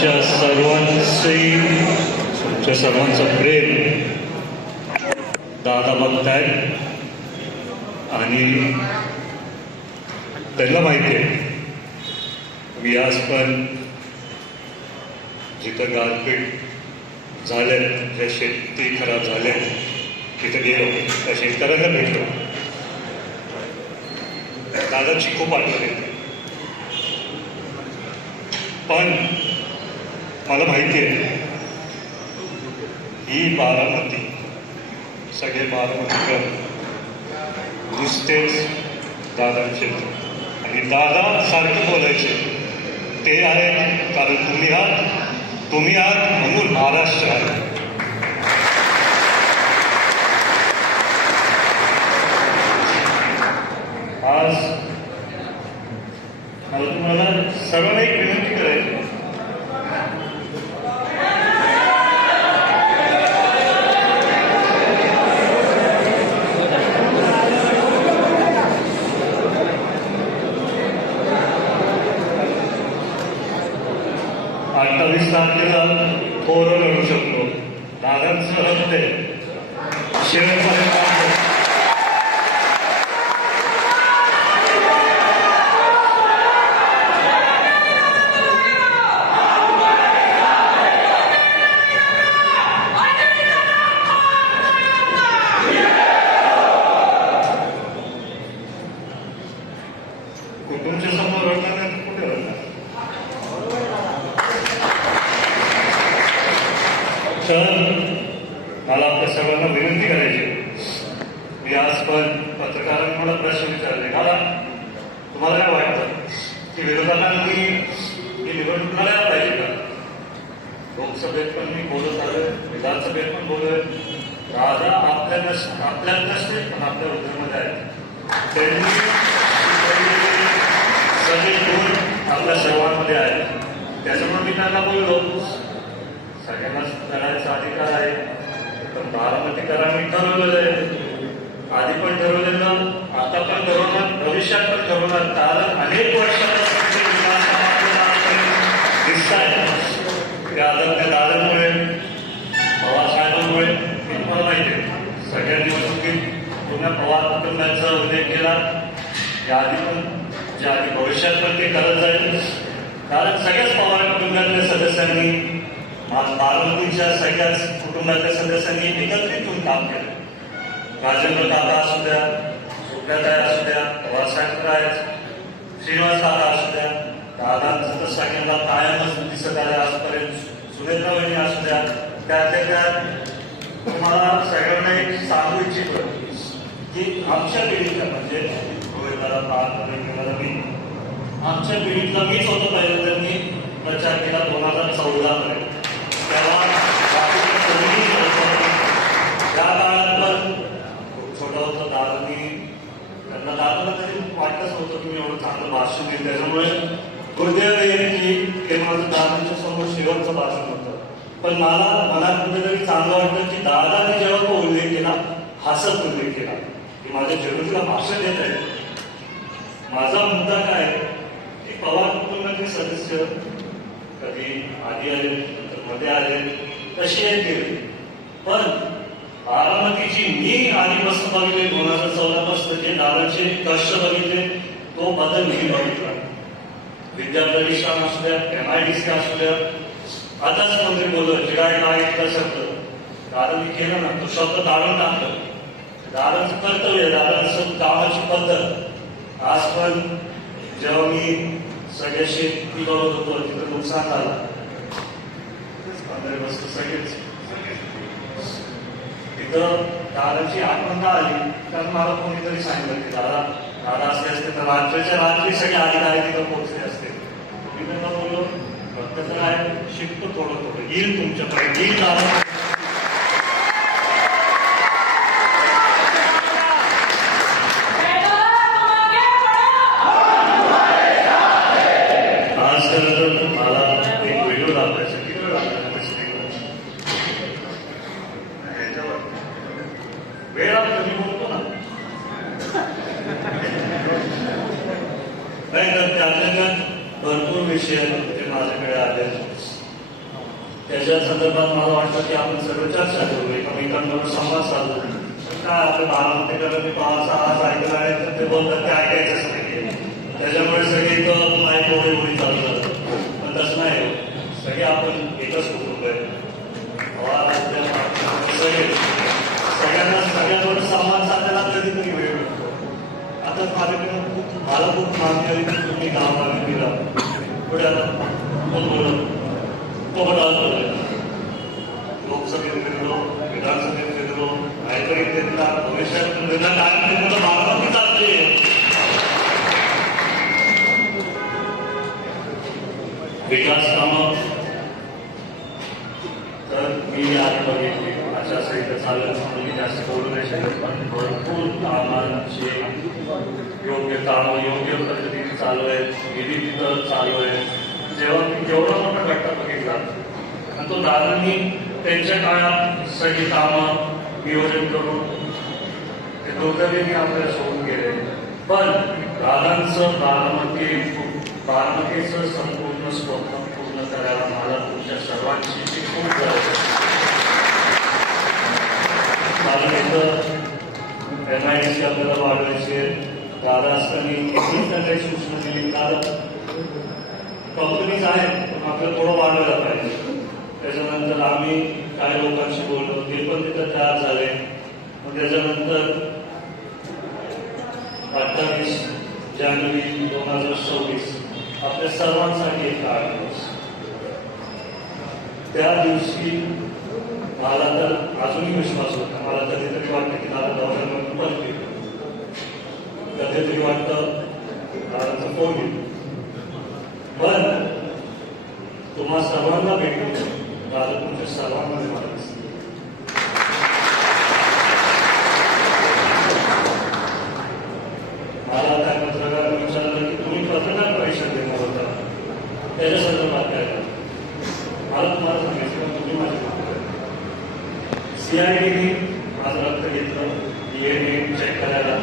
तुमच्या सर्वांचं प्रेम दादा बघतायत आणि त्यांना माहिती आहे मी आज पण जिथं गारपीट झाल्या, ज्या शेती खराब झाल्या तिथं गेलो, त्या शेतकऱ्यांना भेटलो. दादाची खूप आठवण येते. पण मला माहिती आहे ही बारामती, सगळे बारामतीकर नुसतेच दादांचे आणि दादा सारखं बोलायचे ते आहे कारण तुम्ही आहात म्हणून महाराष्ट्र आहे. आज मला तुम्हाला सर्वांना एक विनंती करायची. तारखेला पोरं लढू शकतो. दादांचं हत्ते शेवटपर्यंत कुटुंबच्या समोर रडणार कुठे रडणार. तर मला आपल्या सर्वांना विनंती करायची. मी आज पण पत्रकारांनी मला प्रश्न विचारले, मला तुम्हाला काय वाटतं की विरोधकांनी ही निवडणूक लढायला पाहिजे का? लोकसभेत पण मी बोलत आलोय, विधानसभेत पण बोलतोय. दादा आपल्यात नसते पण आपल्या उद्योगामध्ये आहेत. त्यांनी सगळे गुण आपल्या सर्वांमध्ये आहेत. त्याच्यामुळे मी त्यांना बोललो सगळ्यांना लढायचा अधिकार आहे. पण बारामतीकरांनी ठरवलेलं आहे, आधी पण ठरवलेलं, आता पण ठरवणार, भविष्यात पण ठरवणार. कारण अनेक वर्षापासून दिसत आहे त्या दादांमुळे, पवारसाहेबांमुळे. हे मला माहिती आहे सगळ्या निवडणुकीत पुन्हा पवार कुटुंबाचा उल्लेख केला. याआधी पण ज्या आधी भविष्यात पण ते करत जाईल. कारण सगळ्याच पवार कुटुंबातल्या सदस्यांनी बारामतीच्या सगळ्याच कुटुंबातल्या सदस्यांनी एकत्रित होऊन काम केलं. राजेंद्र काका असू द्या, सुप्रियाताई असू द्या, पवारसाहेब आहेत, श्रीनिवास काका असू द्या, दादांचं तर सगळ्यांना कायमच दिसत आले आजपर्यंत, सुरेंद्रवाहिनी असू द्या. त्यातल्या त्यात तुम्हाला सगळ्यांना एक सांगू इच्छितो की आमच्या पिढीतल्या म्हणजे गोविंदाला मी आमच्या पिढीतला मीच होतो पहिल्यांदा प्रचार केला 2014 मध्ये. तेव्हा त्या काळात पण छोटा होता दादांनी, त्यांना दादाला तरी वाटतच होतं की मी एवढं चांगलं भाषण देईल. त्याच्यामुळे दुर्दैव येईल की ते माझं दादांच्या समोर शेवटचं भाषण होतं. पण मला मनात कुठेतरी चांगलं वाटतं की दादाने जेव्हा तो उल्लेख केला, हसत उल्लेख केला की माझ्या जयंतीला भाषण देत आहे. माझा मुद्दा काय की पवार कुटुंबाचे सदस्य कधी आधी आले, मध्ये आले, तशी एक गेली. पण बारामतीची मी आधीपासून बघितले 2014 पासून जे दादांचे कष्ट बघितले, तो बदल मी बघितला. विद्याप्रतिष्ठान असू द्या, MIDC असू द्या, आताच मंत्री बोललो जिराय काय इतका शब्द दादांनी केलं ना, तो शब्द दाडून टाकलं. दादांचं कर्तव्य, दादांचं कामाची पद्धत. आज पण जेव्हा मी सगळ्या शेती करत होतो तिथं नुकसान झालं, सगळेच तिथं दादाची आठवण आली. कारण मला कोणीतरी सांगितलं की दादा असले असते तर रात्रीच्या रात्री सगळे अधिकारी तिथं पोहोचले असते. मी त्यांना बोललो फक्त काय शिकतो थोडं येईल तुमच्याकडे, येईल दादा. आज तर मला एक व्हिडिओ दाखवायचा वेळा कमी बोलतो ना, नाही तर त्यातल्या भरपूर विषय माझ्याकडे आले. त्याच्या संदर्भात मला वाटतं की आपण सगळं चर्चा करू, एकमेकांबरोबर संवाद साधू. काय आपल्या बाळामध्ये मी पाहायचा आज ऐकला आहे तर ते बोलतात ते ऐकायचंच नाही. त्याच्यामुळे सगळे इथं नाही थोडे मुली चालतात, पण तसं नाही. सगळे आपण एकच कुटुंब आहे. सगळ्यांबरोबर संवाद साधायला कधीतरी वेळ मिळतो. आता माझ्याकडे मला खूप मागणी आली की तुम्ही गावाला गेला पुढे लोकसभेत फिरलो, विधानसभेत फिरलो, नाहीतरी फिरला, भविष्यात फिरला, मार्गावरती चालते. विकास कामं तर मी आज बघितली आचारसंहिता चालत म्हणजे जास्त बोलू नाही शकत, पण भरपूर कामांचे योग्य कामं योग्य पद्धतीने चालू आहेत. निधी तिथं चालू आहे. जेव्हा मी जेवढा मोठा घटना बघितला आणि तो दादांनी त्यांच्या काळात सगळी कामं नियोजन करून ते दुर्दैवाने आपल्याला सोडून गेले. पण दादांचं बारामतीचं संपूर्ण स्वप्न पूर्ण करायला मला तुमच्या सर्वांची खूप गरज आहे. मला इथं MIDC आपल्याला वाढवायचे. दादा असताना काही सूचना दिली. दादा कंपनीज आहेत पण आपल्याला थोडं वाढवायला पाहिजे. त्याच्यानंतर आम्ही काही लोकांशी बोललो, ते पण तिथं तयार झाले. मग त्याच्यानंतर 28 जानेवारी 2026 आपल्या सर्वांसाठी एक काळ दिवस. त्या दिवशी मला तर अजूनही विश्वास होता. मला कधीतरी वाटतं की दादा दवाखान्यामध्ये पडते, कधीतरी वाटतं दादाचं फोन येईल. पण तुम्हा सर्वांना भेटून दादा तुमच्या सर्वांमध्ये मला दिसते. मला त्या पत्रकारांनी विचारलं की तुम्ही पत्रकार परिषद देणार होता, त्याच्या संदर्भात काय झालं. मला तुम्हाला सांगायचं तुम्ही माझे CIDने माझं रक्त घेतलं, DNA चेक करायला.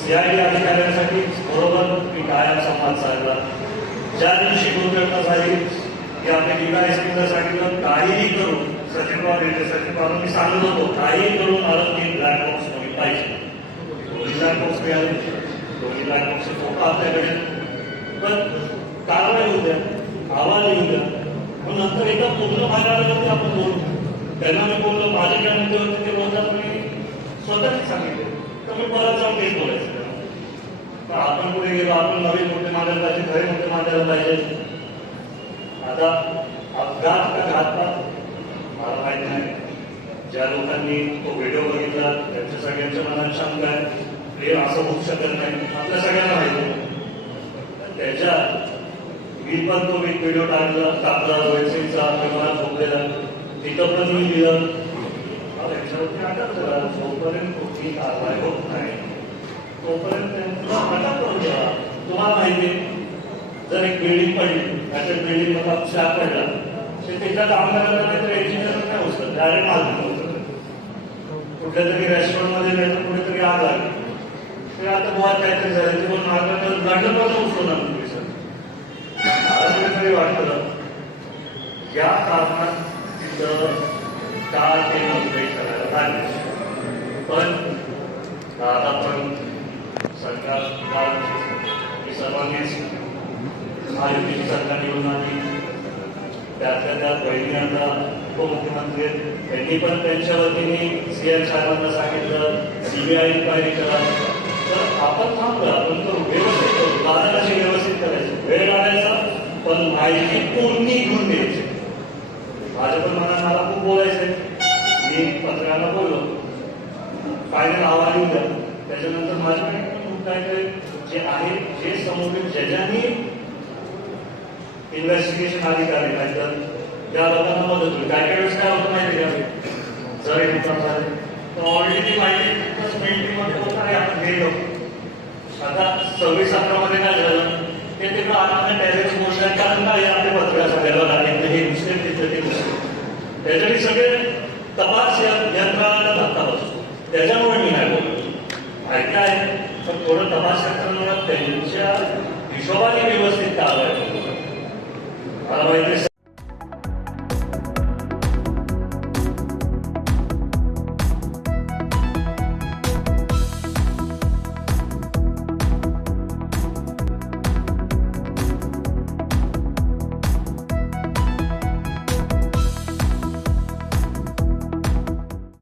CID अधिकाऱ्यांसाठी बरोबर मी कायम संवाद साधला. ज्या दिवशी दुर्घटना झाली की आपल्या DYSPला सांगितलं काहीही करून, सचिन पवार येते, सचिन पवार मी सांगत होतो काहीही करून मला ती ब्लॅक बॉक्स नवीन पाहिजे. दोन्ही ब्लॅक बॉक्स मिळाले, दोन्ही ब्लॅक बॉक्सचे फोटो आपल्याकडे. पण कारवाई होऊ द्या, आवाज येऊ द्या. पण नंतर एकदा पूर्ण भागावरती आपण बोलू. त्यांना मी बोललो माझ्या मुद्द्यावरती ते बोलतात, मी स्वतःच सांगितले तर मी परत जाऊन तेच बोलायचं. आपण पुढे गेलो, आपण नवीन मुद्दे मांडायला पाहिजे, खरे मुद्दे मांडायला पाहिजे. आता अपघात का घातपात मला माहित नाही. ज्या लोकांनी तो व्हिडिओ बघितला त्यांच्या सगळ्यांच्या मनात शंका आहे, हे असं होऊ शकत नाही, आपल्या सगळ्यांना माहिती. त्याच्या मी पण तो एक व्हिडिओ टाकला रोहित मला झोपलेला, तिथं पण मी लिहिलं. मला याच्यावरती आठवतं जोपर्यंत कुठली कारवाई होत नाही तोपर्यंत त्यांना अटक करून द्या. तुम्हाला माहिती आहे जर एक बिल्डिंग पडली, त्याच्या बिल्डिंग मध्ये स्लॅब पडला, त्याच्या कामगारांना नाही तर इंजिनियर काय होतं, डायरेक्ट माल होतं. कुठल्या तरी रेस्टॉरंटमध्ये नाही तर कुठेतरी आग लागली, ते आता मुळात काहीतरी झालं, ते पण मार्गाने गाडलं पण उचलणार तुम्ही. सर मला कुठेतरी वाटतं या कारणात तिथं का ते नोंदणी करायला लागले. पण दादा पण सरकार सर्वांनीच महायुतीची सरकार निवडून आली. त्यातल्या त्यात बहिणी आता उपमुख्यमंत्री त्यांनी पण त्यांच्या वतीने CR साहेबांना सांगितलं CBI इन्क्वायरी करा. तर आपण थांबलं, आपण करू, व्यवस्थित करू. दादाशी व्यवस्थित करायचं, वेळ काढायचा, पण माहिती पूर्ण घेऊन द्यायची. माझ्या पण मनात मला खूप बोलायचंय. मी पत्रकारांना बोललो फायनल अहवाल येऊ द्या, त्याच्यानंतर माझ्याकडे खूप काय काय जे आहे जे समोर ज्याच्यानी इन्व्हेस्टिगेशन अधिकारी नाही तर ज्या लोकांना मदत होईल. काय काय वेळेस काय होतं माहिती का, जर एक नुकसान झाले तर ऑलरेडी माहिती मीटिंगमध्ये होत आहे आपण गेलो. आता 26-17 मध्ये काय झालं ते तिकडं आम्हाला टॅरेस गोष्ट आहे, कारण काय आपले पत्रकार सगळ्याला लागेल हे दुसरे तिथं ते दुसरे, त्याच्याने सगळे तपास यंत्रणाला धक्का बसतो. त्याच्यामुळे मी नाही बोलतो माहिती आहे, पण थोडं तपास यंत्रणा त्यांच्या हिशोबाने व्यवस्थित कारवाई मला माहिती